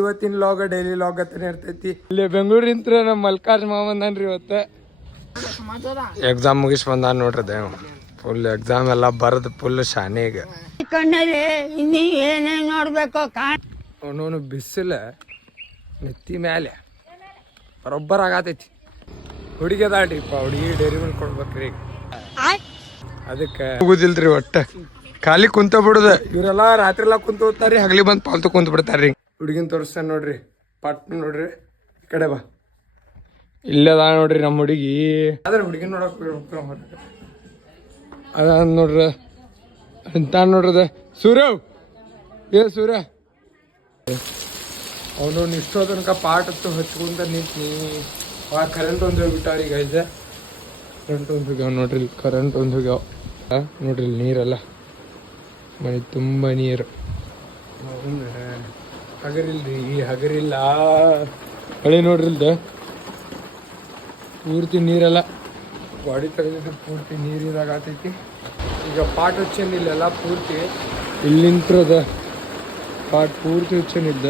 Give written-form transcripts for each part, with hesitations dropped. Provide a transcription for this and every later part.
ಇವತ್ತಿನ ಲಾಗ daily log ಅಂತಾನೆ ಇರ್ತೈತಿ. ಇಲ್ಲಿ ಬೆಂಗಳೂರಿಂತ್ರ ನಮ್ಮ ಮಲ್ಕಾರ್ಜ್ ಮಾವಂದನ್ರಿ ಇವತ್ತು ಎಕ್ಸಾಮ್ ಮುಗಿಸ್ ಬಂದ ನೋಡ್ರಿ ದೇವ್ ಫುಲ್ ಎಕ್ಸಾಮ್ ಎಲ್ಲ ಬರದ್ ಫುಲ್ ಶಾನೆ. ಈಗ ನೋಡ್ಬೇಕು ಅವನವನು ಬಿಸಿಲ ನೆತ್ತಿ ಮ್ಯಾಲೆ ಬರೋಬ್ಬರ ಆಗತೈತಿ. ಹುಡುಗಿ ಅದಾಳ್ರಿಪ್ಪ, ಹುಡುಗಿ ಡೈರಿ ಮಿಲ್ಕ್ ಕೊಡ್ಬೇಕ್ರಿ. ಅದಕ್ಕೆ ಹೋಗುದಿಲ್ರಿ ಒಟ್ಟ ಖಾಲಿ ಕುಂತ ಬಿಡುದ. ಇವರೆಲ್ಲ ರಾತ್ರಿ ಎಲ್ಲ ಕುಂತ ಹೋಗ್ತಾರಿ, ಹಗಲಿ ಬಂದ್ ಪಾಲ್ತು ಕುಂತ ಬಿಡ್ತಾರ್ರಿ. ಹುಡುಗಿನ ತೋರಿಸ್ತಾನ ನೋಡ್ರಿ, ಪಟ್ ನೋಡ್ರಿ ಈ ಕಡೆ ಬಾ. ಇಲ್ಲದ ನೋಡ್ರಿ ನಮ್ಮ ಹುಡುಗಿ. ಆದ್ರೆ ಹುಡುಗಿ ನೋಡಕ್ ಅದ ನೋಡ್ರಿ ಅಂತ ನೋಡ್ರದ ಸೂರ್ಯ. ಸೂರ್ಯ ಅವನು ಇಷ್ಟೋ ತನಕ ಪಾಟ್ ಹಚ್ಕೊಂತ ನಿಂತಿ. ಕರೆಂಟ್ ಒಂದು ಹೋಗ್ಬಿಟ್ಟಾವ್ರಿ ಈಗ. ಕರೆಂಟ್ ಒಂದು ಹೋಗ್ಯಾವ ನೋಡ್ರಿ, ಕರೆಂಟ್ ಒಂದು ಹೋಗ್ಯಾವ ನೋಡ್ರಿ. ನೀರೆಲ್ಲ ಮನೆ ತುಂಬ ನೀರು. ಹಗರಿಲ್ರಿ, ಹಗರಿಲ್ಲ ಹೊಳೆ ನೋಡ್ರಿ. ಇಲ್ದ ಪೂರ್ತಿ ನೀರೆಲ್ಲ ಗಾಡಿ ತೆಗೆದಿದ್ದು ಪೂರ್ತಿ ನೀರಿದಾಗ ಆತೈತಿ. ಈಗ ಪಾಟ್ ಹಚ್ಚೇನಿಲ್ಲ ಪೂರ್ತಿ ಇಲ್ಲಿಂತ್ರದ ಪಾಟ್ ಪೂರ್ತಿ ಹಚ್ಚೇನಿದ್ದ.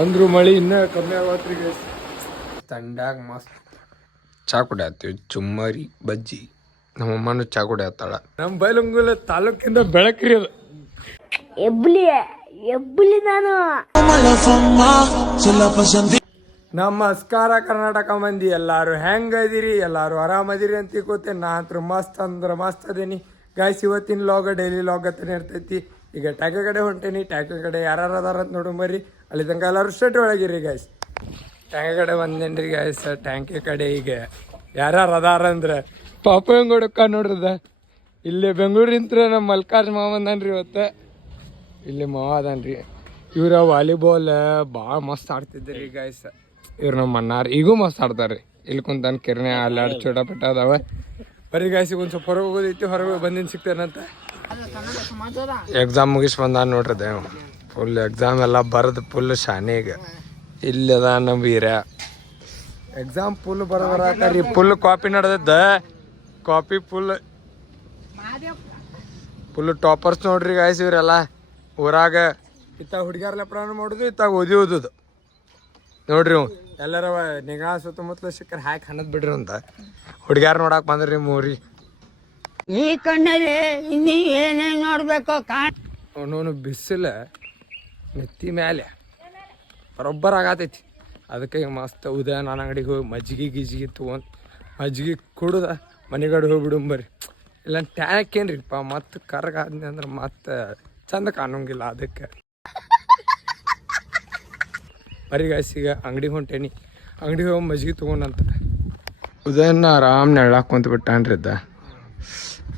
ಅಂದ್ರು ಮಳೆ ಇನ್ನೂ ಕಮ್ಮಿ ಆಗತ್ರಿ. ತಂಡ್ಯಾಗ ಮಸ್ತ್ ಚಾ ಕುಡಿಯತ್ತೀವಿ, ಚುಮ್ಮರಿ ಬಜ್ಜಿ. ನಮ್ಮಮ್ಮನೂ ಚಾ ಕುಡಿಯತ್ತಾಳ. ನಮ್ಮ ಬೈಲಂಗುಲ ತಾಲೂಕಿಂದ ಬೆಳಕ್ರಿ ಅದು. ಎಬ್ಬಲಿ ನಾನು ನಮಸ್ಕಾರ ಕರ್ನಾಟಕ ಮಂದಿ, ಎಲ್ಲಾರು ಹೆಂಗದಿರಿ? ಎಲ್ಲಾರು ಆರಾಮದಿರಿ ಅಂತ ತಿಳ್ಕೊತೆ. ನಾ ಅಂತೂ ಮಸ್ತ್ ಅಂದ್ರೆ ಮಸ್ತ್ ಅದೇನಿ ಗಾಯ್ಸ್. ಇವತ್ತಿನ ಲಾಗ ಡೈಲಿ ಲಾಗ್ ಅಂತಾನೆ ಇರ್ತೈತಿ. ಈಗ ಟ್ಯಾಂಕೆ ಕಡೆ ಹೊಂಟೇನಿ. ಟ್ಯಾಂಕೆ ಕಡೆ ಯಾರು ಅದಾರ ಅಂತ ನೋಡು ಬರ್ರಿ. ಅಲ್ಲಿ ತನಕ ಎಲ್ಲರೂ ಸ್ಟೇಟ್ ಒಳಗಿರಿ ಗಾಯ್ಸ್. ಟ್ಯಾಂಕೆ ಕಡೆ ಬಂದೇನ್ರಿ ಗಾಯ್ಸ್. ಟ್ಯಾಂಕೆ ಕಡೆ ಈಗ ಯಾರು ಅದಾರ ಅಂದ್ರೆ ಪಾಪ ಹೆಂಗ್ ಹೊಡಕ ನೋಡ್ರದ. ಇಲ್ಲಿ ಬೆಂಗಳೂರಿಂತ್ರ ನಮ್ಮ ಮಲ್ಕಾರ್ಜ್ ಮಾವಂದನ್ರಿ ಇವತ್ತು. ಇಲ್ಲಿ ಮಾವ ಅದನ್ರಿ. ಇವ್ರ ವಾಲಿಬಾಲ್ ಭಾಳ ಮಸ್ತ್ ಆಡ್ತಿದ್ರಿ ಗಾಯ್ಸ್. ಇವ್ರು ನಮ್ಮ ಅಣ್ಣಾರ ಈಗೂ ಮಸ್ತ್ ಆಡ್ತಾರ್ರಿ. ಇಲ್ಲಿ ಕುಂತಾನ ಕೆರ್ನೆ ಅಲ್ಲಾಡ್ ಚೋಟ ಪಟ್ಟ ಅದಾವ. ಬರೀ ಗಾಯ್ಸಿಗೆ ಒಂದು ಸ್ವಲ್ಪ ಹೊರಗೆ ಹೋಗೋದೈತಿ. ಹೊರಗೆ ಬಂದಿನ ಸಿಗ್ತೇನಂತ. ಎಕ್ಸಾಮ್ ಮುಗಿಸ್ ಬಂದ ನೋಡ್ರಿ ದೇವ್ ಫುಲ್ ಎಕ್ಸಾಮ್ ಎಲ್ಲ ಬರದ್ ಫುಲ್ ಶಾನೆ. ಈಗ ಇಲ್ಲದ ನಮ್ಮ ವೀರ ಎಕ್ಸಾಮ್ ಫುಲ್ ಬರೋಬರಿ ಫುಲ್ ಕಾಪಿ ನಡೆದದ್ದ. ಕಾಪಿ ಫುಲ್ ಟಾಪರ್ಸ್ ನೋಡ್ರಿ ಗಾಯ್ಸ್. ಇವ್ರೆಲ್ಲ ಊರಾಗ ಇತ್ತಾಗ ಹುಡುಗಿಯರ್ಲೆ ಪ್ರಾಣ ಮಾಡೋದು, ಇತ್ತಾಗ ಓದಿ ಓದೋದು ನೋಡ್ರಿ. ಎಲ್ಲರ ನಿಗಾ ಸುತ್ತಮುತ್ತಲ ಸಿಕ್ಕರ್ ಹಾಕಿ ಹನ್ನದ್ ಬಿಡ್ರಿ ಅಂತ ಹುಡುಗ್ಯಾರ ನೋಡಕ್ ಬಂದ್ರಿ ಮೂರಿ. ಈ ಕಣ್ಣಲ್ಲಿ ಇನ್ನೀ ಏನೇನ್ ನೋಡ್ಬೇಕು. ಅವನವನು ಬಿಸಿಲ ನೆತ್ತಿ ಮ್ಯಾಲೆ ಬರೋಬ್ಬರ ಆಗತೈತಿ. ಅದಕ್ಕೆ ಮಸ್ತ್ ಉದಯ ನಾನು ಅಂಗಡಿಗೆ ಹೋಗಿ ಮಜ್ಜಿಗೆ ಗಿಜ್ಜಿಗೆ ತೊಗೊಂಡು ಮಜ್ಜಿಗೆ ಕುಡ್ದ ಮನೆಗಡೆ ಹೋಗ್ಬಿಡುಂಬರಿ. ಇಲ್ಲ ಟ್ಯಾಂಕ್ ಏನ್ರಿಪ್ಪ ಮತ್ತು ಕರ್ಗಾದ್ನಿ ಅಂದ್ರೆ ಮತ್ತೆ ಚಂದ ಕಾಣೋಂಗಿಲ್ಲ. ಅದಕ್ಕೆ ಬರೀ ಗಾಯ್ಸ್ ಈಗ ಅಂಗಡಿಗೆ ಹೊಂಟೇನಿ. ಅಂಗಡಿಗೆ ಹೋಗಿ ಮಜ್ಜಿಗೆ ತೊಗೊಂಡಂತ ಉದಯನ ಆರಾಮ್ ನೆಳ್ಳಾಕ್ ಕುಂತ್ಬಿಟ್ಟಾನ್ರಿ. ಇದ್ದ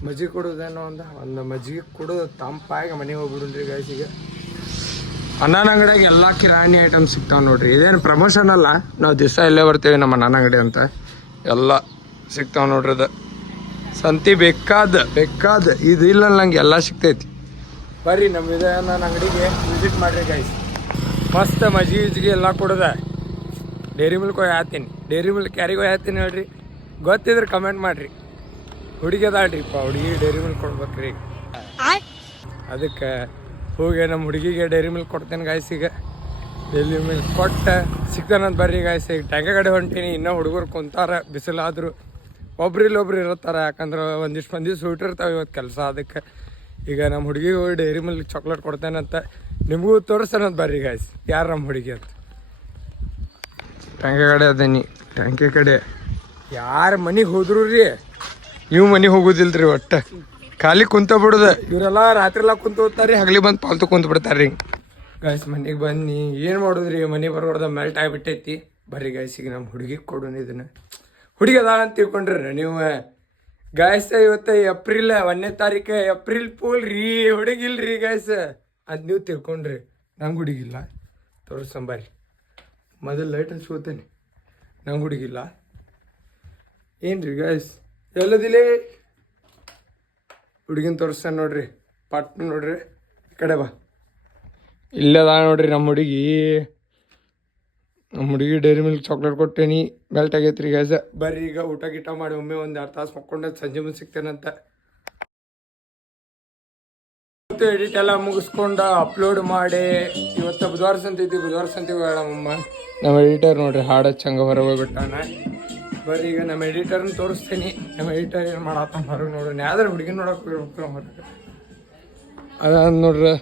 ಮಜ್ಜಿಗೆ ಕೊಡೋದೇನೋ ಒಂದು ಮಜ್ಜಿಗೆ ಕುಡಿದು ತಂಪಾಗಿ ಮನೆಗೆ ಹೋಗ್ಬಿಡುನ್ರಿ ಗಾಯ್ಸ್. ಈಗ ಅಣ್ಣನ ಅಂಗಡಿಯಾಗ ಎಲ್ಲ ಕಿರಾಣಿ ಐಟಮ್ ಸಿಗ್ತಾವ ನೋಡ್ರಿ. ಇದೇನು ಪ್ರಮೋಷನ್ ಅಲ್ಲ, ನಾವು ದಿವಸ ಇಲ್ಲೇ ಬರ್ತೇವೆ ನಮ್ಮ ಅಣ್ಣನ ಅಂಗಡಿ ಅಂತ. ಎಲ್ಲ ಸಿಗ್ತಾವ ನೋಡ್ರಿ. ಅದು ಸಂತಿ ಬೇಕಾದ ಇದು ಇಲ್ಲ ನಂಗೆ ಎಲ್ಲ ಸಿಗ್ತೈತಿ. ಬರ್ರಿ ನಮ್ಮ ನನ್ನ ಅಂಗಡಿಗೆ ವಿಸಿಟ್ ಮಾಡ್ರಿ ಗಾಯ್ಸ್. ಮಸ್ತ್ ಮಜ್ಜಿಗೆ ಎಲ್ಲ ಕೊಡೋದ. ಡೈರಿ ಮಿಲ್ಕ್ ಹೋಗಿ ಹಾಕ್ತೀನಿ. ಡೈರಿ ಮಿಲ್ಕ್ ಯಾರಿಗೆ ಹೋಗಿ ಹಾಕ್ತೀನಿ ಹೇಳ್ರಿ, ಗೊತ್ತಿದ್ರೆ ಕಮೆಂಟ್ ಮಾಡಿರಿ. ಹುಡುಗಿ ಅದಾಳ್ರಿಪ್ಪ, ಹುಡುಗಿ ಡೈರಿ ಮಿಲ್ಕ್ ಕೊಡ್ಬೇಕ್ರಿ. ಅದಕ್ಕೆ ಹೋಗಿ ನಮ್ಮ ಹುಡುಗಿಗೆ ಡೈರಿ ಮಿಲ್ಕ್ ಕೊಡ್ತೇನೆ ಗಾಯ್ಸ್. ಈಗ ಡೈರಿ ಮಿಲ್ಕ್ ಕೊಟ್ಟು ಸಿಗ್ತಾನಂತ ಬರ್ರಿ ಗಾಯ್ಸ್. ಈಗ ಟ್ಯಾಂಕೆ ಕಡೆ ಹೊಂಟೀನಿ. ಇನ್ನೂ ಹುಡುಗರು ಕುಂತಾರ, ಬಿಸಿಲಾದ್ರು ಒಬ್ರು ಇರುತ್ತಾರ. ಯಾಕಂದ್ರೆ ಒಂದಿಷ್ಟು ಮಂದಿ ಸೂಟ್ ಇರ್ತಾವೆ ಇವತ್ತು ಕೆಲಸ. ಅದಕ್ಕೆ ಈಗ ನಮ್ಮ ಹುಡುಗಿಗೆ ಹೋಗಿ ಡೈರಿ ಮಿಲ್ಕ್ ಚಾಕ್ಲೇಟ್ ಕೊಡ್ತೇನಂತ ನಿಮಗೂ ತೋರಿಸ್ತಾನಂತ ಬರ್ರಿ ಗಾಯ್ಸ್ ಯಾರು ನಮ್ಮ ಹುಡುಗಿ ಅಂತ. ಟ್ಯಾಂಕೆ ಕಡೆ ಅದೇನಿ. ಟ್ಯಾಂಕೆ ಕಡೆ ಯಾರು ಮನೆಗೆ ಹೋದ್ರು ರೀ, ನೀವು ಮನೆಗೆ ಹೋಗೋದಿಲ್ರಿ ಒಟ್ಟು ಖಾಲಿ ಕುಂತ ಬಿಡುದ. ಇವರೆಲ್ಲ ರಾತ್ರಿ ಎಲ್ಲ ಕುಂತ ಹೋಗ್ತಾರ್ರಿ, ಹಗಲಿ ಬಂದು ಪಾಲ್ತು ಕುಂತ ಬಿಡ್ತಾರ್ರಿ ಗಾಯ್ಸ್. ಮನೆಗೆ ಬನ್ನಿ ಏನು ಮಾಡೋದ್ರಿ, ಮನೆ ಬರೋದ ಮೆಲ್ಟ್ ಆಗಿಬಿಟ್ಟೈತಿ. ಬರ್ರಿ ಗಾಯ್ಸ್ ಈಗ ನಮ್ಮ ಹುಡುಗಿಗೆ ಕೊಡೋಣ. ಇದನ್ನ ಹುಡುಗಿ ಅದ ಅಂತ ತಿಳ್ಕೊಂಡ್ರಿ ನೀವು ಗಾಯ್ಸ್. ಇವತ್ತು ಏಪ್ರಿಲ್ 1ನೇ ತಾರೀಕು, ಏಪ್ರಿಲ್ ಫೂಲ್ ರೀ. ಹುಡುಗಿಲ್ರಿ ಗಾಯ್ಸ್ ಅದು ನೀವು ತಿಳ್ಕೊಂಡ್ರಿ. ನಂಗೆ ಹುಡುಗಿಲ್ಲ ತೋರಿಸ್ಕೊಂಬರ್ರಿ. ಮೊದಲು ಲೈಟ್ ಹಚ್ಕೋತೇನೆ. ನಂಗೆ ಹುಡುಗಿಲ್ಲ ಏನ್ರಿ ಗಾಯ್ಸ್. ಎಲ್ಲದಿಲ್ಲೇ ಹುಡುಗಿನ ತೋರಿಸ್ತಾನೆ ನೋಡ್ರಿ, ಪಟ್ ನೋಡ್ರಿ ಈ ಕಡೆ ಬಾ. ಇಲ್ಲದ ನೋಡ್ರಿ ನಮ್ಮ ಹುಡುಗಿ ಡೈರಿ ಮಿಲ್ಕ್ ಚಾಕ್ಲೇಟ್ ಕೊಟ್ಟೇನಿ. ಮೆಲ್ಟ್ ಆಗೈತ್ರಿ ಗಾಯ್ಸ್. ಬರ್ರಿ ಈಗ ಊಟ ಗೀಟ ಮಾಡಿ ಒಮ್ಮೆ ಒಂದು 2 ತಾಸು ಮಕ್ಕೊಂಡೆ ಸಂಜೆ ಮುಂದೆ ಸಿಗ್ತೇನಂತ. ಇವತ್ತು ಎಡಿಟ್ ಎಲ್ಲ ಮುಗಿಸ್ಕೊಂಡು ಅಪ್ಲೋಡ್ ಮಾಡಿ ಇವತ್ತು ಬುಧವಾರ ಸಂತೆ ಐತಿ, ಬುಧವಾರ ಸಂತೆಗೆ ಹೇಳಮ್ಮ ನಮ್ಮ ಎಡಿಟರ್ ನೋಡ್ರಿ ಹಾಡು ಚಂಗ ಹೊರಗೆ ಹೋಗ್ಬಿಟ್ಟಾನ. ಬರ್ರಿ ಈಗ ನಮ್ಮ ಎಡಿಟರ್ನ ತೋರಿಸ್ತೀನಿ. ನಮ್ಮ ಎಡಿಟರ್ ಏನು ಮಾಡತ್ತ ಹೊರಗೆ ನೋಡ್ರಿ, ಯಾವ್ದಾರು ಹುಡುಗಿ ನೋಡಕ್ ಹೋಗ್ಬೇಕು ಹೊರಗೆ. ಅದ ನೋಡ್ರಿ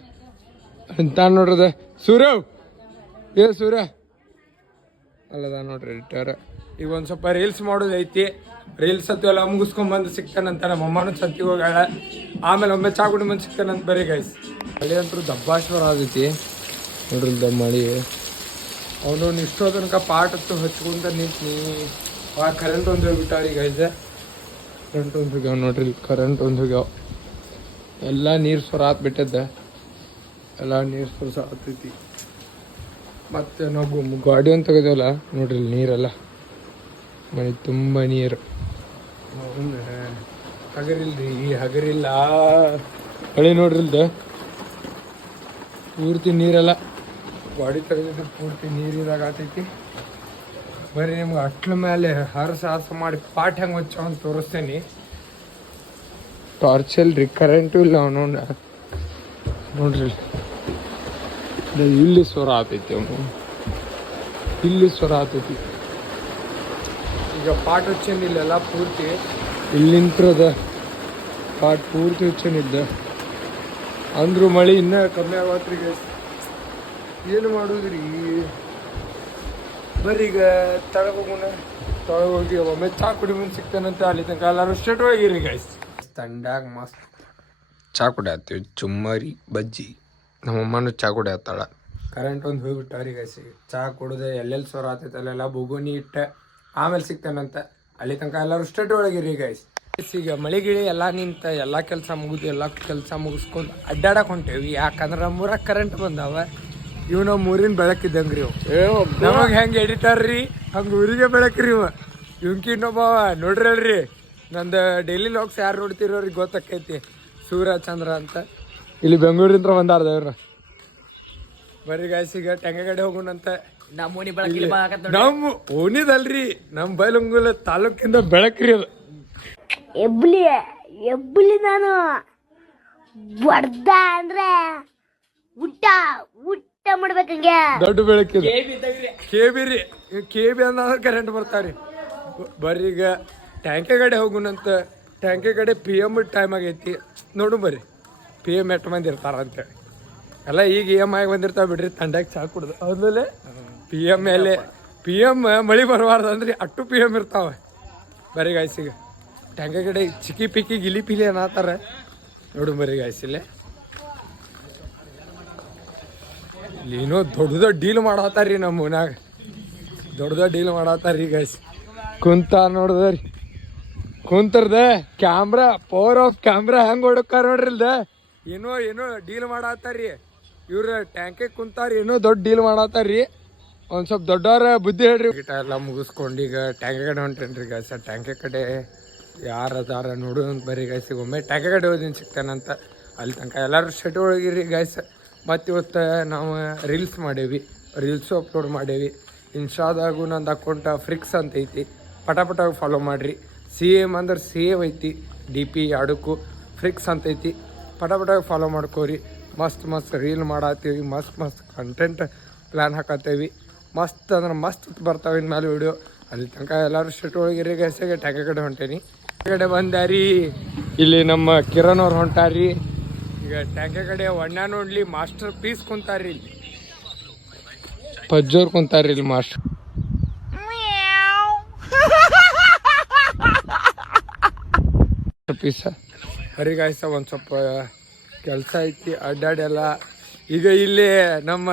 ಅಂತ ನೋಡ್ರದ ಸೂರ್ಯವ್ ಸೂರ್ಯ ಅಲ್ಲದ ನೋಡ್ರಿ ಎಡಿಟರ್. ಈಗ ಒಂದು ಸ್ವಲ್ಪ ರೀಲ್ಸ್ ಮಾಡೋದೈತಿ. ರೀಲ್ಸ್ ಹತ್ತು ಎಲ್ಲ ಮುಗಿಸ್ಕೊಂಡ್ಬಂದು ಸಿಗ್ತಾನಂತ. ನಮ್ಮ ಅಮ್ಮನೂ ಸಂತಿಗೆ ಹೋಗಾಳ. ಆಮೇಲೆ ಒಮ್ಮೆ ಚಾ ಕುಡಿ ಬಂದು ಸಿಗ್ತಾನಂತ. ಬರೀ ಗೈಸ್ ಮಳೆ ಅಂತೂ ದಬ್ಬಾಶ್ವರ ಆಗೈತಿ ನೋಡ್ರಿ. ಮಳೆ ಅವನು ಇಷ್ಟೋ ತನಕ ಪಾಟ್ ಹತ್ತು ಹಚ್ಕೊಂತ ನಿಂತು ಕರೆಂಟ್ ಒಂದು ಹೋಗ್ಬಿಟ್ಟಾರಿ ಗೈಸ್. ಕರೆಂಟ್ ಒಂದು ಹೋಗ್ಯಾವ ನೋಡ್ರಿ, ಕರೆಂಟ್ ಒಂದು ಹೋಗ್ಯಾವ. ಎಲ್ಲ ನೀರು ಸೊರ ಹಾಕ್ಬಿಟ್ಟದ್ದ, ಎಲ್ಲ ನೀರು ಸೊರ ಹತ್ತೈತಿ. ಮತ್ತು ನಾವು ಗಾಡಿ ಅಂತ ತೆಗೆದೇವಲ್ಲ ನೋಡ್ರಿ, ನೀರೆಲ್ಲ ಮನೆ ತುಂಬ ನೀರು. ಹಗರಿಲ್ರಿ, ಹಗರಿಲ್ಲ ಮಳೆ ನೋಡ್ರಿ ಇಲ್ದ ಪೂರ್ತಿ ನೀರೆಲ್ಲ ಗಾಡಿ ತೆಗೆದಿದ್ದು ಪೂರ್ತಿ ನೀರಿದಾಗ ಆತೈತಿ. ಬರೀ ನಿಮ್ಗೆ ಅಟ್ಲ ಮೇಲೆ ಹರಸಾಹಸ ಮಾಡಿ ಪಾಟ್ ಹೆಂಗೆ ಹಚ್ಚೋ ಅಂತ ತೋರಿಸ್ತೇನೆ. ಟಾರ್ಚ್ ಇಲ್ರಿ, ಕರೆಂಟು ಇಲ್ಲ ಅವನು ನೋಡ್ರಿ. ಇಲ್ಲಿ ಸ್ವರ ಆತೈತಿ ಅವನು, ಇಲ್ಲಿ ಸ್ವರ ಆತೈತಿ. ಈಗ ಪಾಟ್ ಹಚ್ಚೇನಿಲ್ಲ ಪೂರ್ತಿ, ಇಲ್ಲಿಂತ್ರದ ಪಾಟ್ ಪೂರ್ತಿ ಹಚ್ಚೇನಿದ್ದ. ಅಂದ್ರೂ ಮಳೆ ಇನ್ನೂ ಕಮ್ಮಿ ಆಗತ್ರಿ. ಏನು ಮಾಡೋದ್ರಿ? ಬರ್ರಿ ಈಗ ತಳಗೋಗೋಣ. ತಳಗೋಗಿ ಒಮ್ಮೆ ಚಾ ಕುಡಿ ಮುಂದೆ ಸಿಗ್ತಾನಂತ. ಅಲ್ಲಿ ತನಕ ಎಲ್ಲರೂ ಸ್ಟೇಟ್ ಹೋಗಿರಿ ಗೈಸ್. ತಂಡ್ಯಾಗ ಮಸ್ತ್ ಚಾ ಕುಡಿಯತ್ತೀವಿ, ಚುಮ್ಮರಿ ಬಜ್ಜಿ. ನಮ್ಮಮ್ಮನೂ ಚಾ ಕುಡಿಯತ್ತಾಳ. ಕರೆಂಟ್ ಒಂದು ಹೋಗ್ಬಿಟ್ಟಾರಿ ಗೈಸ್. ಚಾ ಕುಡ್ದೆ ಎಲ್ಲೆಲ್ಲಿ ಸ್ವರ ಆತೈತೆ ಅಲ್ಲೆಲ್ಲ ಬೊಗೋನಿ ಇಟ್ಟ ಆಮೇಲೆ ಸಿಗ್ತಾನಂತ. ಅಲ್ಲಿ ತನಕ ಎಲ್ಲರೂ ಸ್ಟೇಟ್ ಒಳಗಿರಿ ಗೈಸ್. ಈಗ ಮಳೆಗಿಳಿ ಎಲ್ಲ ನಿಂತ, ಎಲ್ಲ ಕೆಲಸ ಮುಗಿದು ಎಲ್ಲ ಕೆಲಸ ಮುಗಿಸ್ಕೊಂಡು ಅಡ್ಡಾಡಕ್ಕೆ ಹೊಂಟೇವಿ. ಯಾಕಂದ್ರೆ ನಮ್ಮೂರಾಗ ಕರೆಂಟ್ ಬಂದಾವ. ಇವ್ ನಾವು ಊರಿನ ಬೆಳಕಿದ್ದಂಗ್ರಿ ಇವು. ನಮಗೆ ಹೆಂಗೆ ಎಡಿಟರ್ ರೀ ಹಂಗೆ ಊರಿಗೆ ಬೆಳಕ್ರಿ ಇವ. ಇವಂಕಿ ಇನ್ನೊಬ್ಬ ನೋಡ್ರಲ್ರಿ, ನಂದು ಡೈಲಿ ಲಾಗ್ಸ್ ಯಾರು ನೋಡ್ತಿರೋರಿಗೆ ಗೊತ್ತಾಕೈತಿ, ಸೂರ್ಯ ಚಂದ್ರ ಅಂತ. ಇಲ್ಲಿ ಬೆಂಗಳೂರಿಂದ ಬಂದಾರ್ದವ್ರ. ಬರ್ರಿ ಗಾಯ್ಸ್ ಈಗ ಟೆಂಗಗಡೆ ಹೋಗೋಣಂತ. ನಮ್ಮ ಓಣಿದಲ್ರಿ, ನಮ್ಮ ಬೈಲಂಗುಲ ತಾಲೂಕಿಂದ ಬೆಳಕ್ರಿ ಅದು. ಎಬ್ಬಲಿ ನಾನು ಬಡ್ದ ಅಂದ್ರೆ ಊಟ ಮಾಡ್ಬೇಕಂಗೆ ದೊಡ್ಡ ಬೆಳಕಿದ ಕೆಬಿ ರೀ. ಕೆಬಿ ಅಂದ್ರೆ ಕರೆಂಟ್ ಬರ್ತಾವ್ರಿ. ಬರ್ರಿ ಈಗ ಟ್ಯಾಂಕೆ ಕಡೆ ಹೋಗುನಂತ. ಟ್ಯಾಂಕೆ ಕಡೆ PM ಟೈಮ್ ಆಗೈತಿ ನೋಡು. ಬರ್ರಿ PM ಎಷ್ಟು ಮಂದಿ ಇರ್ತಾರ ಅಂತೇಳಿ ಎಲ್ಲ ಈಗ EMI ಬಂದಿರ್ತಾವ ಬಿಡ್ರಿ. ತಂಡಾಗ ಚಾ ಕುಡ್ದು ಆದ್ಮೇಲೆ PM ಮೇಲೆ PM ಮಳೆ ಬರಬಾರ್ದು ಅಂದ್ರೆ ಅಟ್ಟು PM ಇರ್ತಾವ. ಬರ್ರಿ ಗಾಯ್ಸ್ ಈಗ ಟ್ಯಾಂಕೆ ಕಡೆ ಚಿಕ್ಕಿ ಪಿಕ್ಕಿ ಗಿಲಿ ಪಿಲಿ ಅನ್ನತ್ತಾರ ನೋಡು. ಬರ್ರಿ ಗಾಯ್ಸ್ ಇಲ್ಲೇ ಏನೋ ದೊಡ್ಡ ಡೀಲ್ ಮಾಡತ್ತಾರ್ರಿ ನಮ್ಮ ಮನ್ಯಾಗ. ದೊಡ್ಡ ಡೀಲ್ ಮಾಡತ್ತಾರ್ರಿ ಗೈಸ್. ಕುಂತ ನೋಡ್ದರಿ, ಕುಂತರ್ದ ಕ್ಯಾಮ್ರಾ, ಪವರ್ ಆಫ್ ಕ್ಯಾಮ್ರಾ ಹೆಂಗ್ ಹೊಡಕ್ಕಾರ ನೋಡ್ರಿಲ್ದ. ಏನೋ ಡೀಲ್ ಮಾಡತ್ತಾರ್ರಿ ಇವ್ರ. ಟ್ಯಾಂಕೆ ಕುಂತಾರ, ಏನೋ ದೊಡ್ಡ ಡೀಲ್ ಮಾಡತ್ತಾರ್ರಿ. ಒಂದ್ ಸ್ವಲ್ಪ ದೊಡ್ಡವ್ರ ಬುದ್ಧಿ ಹೇಳ್ರಿ. ಗಿಟ ಎಲ್ಲ ಮುಗಿಸ್ಕೊಂಡು ಈಗ ಟ್ಯಾಂಕೆ ಕಡೆ ಹೊಂಟೇನ್ರಿ ಗೈಸ್. ಟ್ಯಾಂಕೆ ಕಡೆ ಯಾರು ಅದಾರ ನೋಡು ಅಂತ. ಬರೀ ಗೈಸಿಗೆ ಒಮ್ಮೆ ಟ್ಯಾಂಕೆ ಕಡೆ ಹೋದಿನ ಸಿಗ್ತಾನಂತ. ಅಲ್ಲಿ ತನಕ ಎಲ್ಲರೂ ಸೆಟ್ ಒಳಗಿರಿ ಗೈಸ್. ಮತ್ತು ಇವತ್ತು ನಾವು ರೀಲ್ಸ್ ಮಾಡೇವಿ, ರೀಲ್ಸು ಅಪ್ಲೋಡ್ ಮಾಡೇವಿ. ಇನ್ಸ್ಟಾದಾಗೂ ನಂದು ಅಕೌಂಟ ಫ್ರಿಕ್ಸ್ ಅಂತ ಐತಿ, ಪಟ ಫಾಲೋ ಮಾಡಿರಿ. CM ಅಂದ್ರೆ ಸೇವ್ ಐತಿ, DP ಎರಡಕ್ಕೂ ಫ್ರಿಕ್ಸ್ ಅಂತ ಐತಿ. ಪಟ ಫಾಲೋ ಮಾಡ್ಕೋರಿ. ಮಸ್ತ್ ರೀಲ್ ಮಾಡತ್ತೀವಿ, ಮಸ್ತ್ ಕಂಟೆಂಟ್ ಪ್ಲ್ಯಾನ್ ಹಾಕತ್ತೇವಿ. ಮಸ್ತ್ ಅಂದ್ರೆ ಮಸ್ತ್ ಬರ್ತಾವೆ ಇನ್ಮೇಲೆ ವಿಡಿಯೋ. ಅಲ್ಲಿ ತನಕ ಎಲ್ಲರೂ ಸ್ಟೇಟ್ ಒಳಗಿರಿ ಗೈಸಾಗ. ಟ್ಯಾಂಕೆ ಕಡೆ ಹೊಂಟೇನಿ. ಕಡೆ ಬಂದಾರಿ. ಇಲ್ಲಿ ನಮ್ಮ ಕಿರಣ್ ಅವ್ರು ಹೊಂಟಾರಿ. ಈಗ ಟ್ಯಾಂಕೆ ಕಡೆ ಒಣ್ಣ ನೋಡ್ಲಿ ಮಾಸ್ಟರ್ ಪೀಸ್ ಕುಂತಾರ್ರಿ. ಇಲ್ಲಿ ಪಜ್ಜೋರ್ ಕುಂತಾರ್ರಿ ಇಲ್ಲಿ ಮಾಸ್ಟರ್ ಪೀಸ. ಬರೀ ಗಾಯ್ಸ ಒಂದು ಸ್ವಲ್ಪ ಕೆಲಸ ಐತಿ, ಅಡ್ಡಾಡೆಲ್ಲ. ಈಗ ಇಲ್ಲಿ ನಮ್ಮ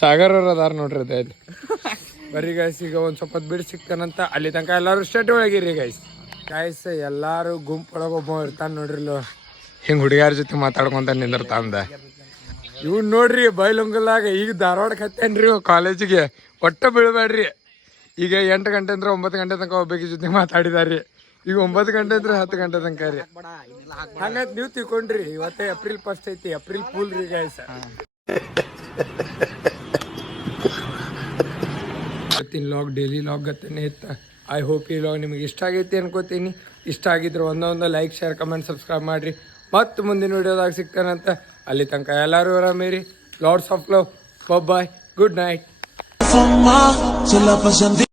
ಸಾಗರ್ ಅವ್ರು ಅದಾರ ನೋಡ್ರಿ ಅದ ಇಲ್ಲಿ. ಬರೀ ಗಾಯ್ಸ್ ಈಗ ಒಂದು ಸ್ವಲ್ಪ ಬಿಡು ಸಿಗ್ತಾನಂತ. ಅಲ್ಲಿ ತನಕ ಎಲ್ಲರೂ ಸ್ಟೇಟ್ ಒಳಗಿರಿ ಗಾಯ್ಸ್. ಎಲ್ಲರೂ ಗುಂಪೊಳಗೆ ಒಬ್ಬ ಇರ್ತಾನೆ ನೋಡ್ರಿಲ್ಲ, ಹಿಂಗೆ ಹುಡುಗಾರ ಜೊತೆ ಮಾತಾಡ್ಕೊಂತ ನಿಂದಿರ್ತಾಂದ. ಇವ್ನು ನೋಡ್ರಿ ಬೈಲೊಂಗಲಾಗ ಈಗ ಧಾರವಾಡಕ್ಕೆ ಹತ್ತೇನ್ರಿ ಕಾಲೇಜಿಗೆ. ಒಟ್ಟ ಬೀಳ್ಬೇಡ್ರಿ. ಈಗ 8 ಗಂಟೆ ಅಂದ್ರೆ 9 ಗಂಟೆ ತನಕ ಒಬ್ಬಾಕಿ ಜೊತೆ ಮಾತಾಡಿದಾರಿ. ಈಗ 9 ಗಂಟೆ ಅಂದ್ರೆ 10 ಗಂಟೆ ತನಕ ರೀ. ಹಂಗಂತ ನೀವು ತಿಳ್ಕೊಂಡ್ರಿ. ಇವತ್ತೇ April 1 ಐತಿ, ಏಪ್ರಿಲ್ ಫೂಲ್ ರೀ ಗಾಯ್ಸ್. ಇವತ್ತಿನ ಲಾಗ್ ಡೈಲಿ ಲಾಗ್ ಗತ್ತನೇ ಇತ್ತ. ಐ ಹೋಪ್ ಈ ಲಾಗ್ ನಿಮಗೆ ಇಷ್ಟ ಆಗೈತಿ ಅನ್ಕೋತೀನಿ. ಇಷ್ಟ ಆಗಿದ್ರೆ ಒಂದೊಂದು ಲೈಕ್, ಶೇರ್, ಕಮೆಂಟ್, ಸಬ್ಸ್ಕ್ರೈಬ್ ಮಾಡಿರಿ. ಮತ್ತು ಮುಂದಿನ ವಿಡಿಯೋದಾಗ ಸಿಗ್ತಾನಂತ. ಅಲ್ಲಿ ತನಕ ಎಲ್ಲರೂ ಆರಾಮಿರಿ. Lords of love. Bye. Good night.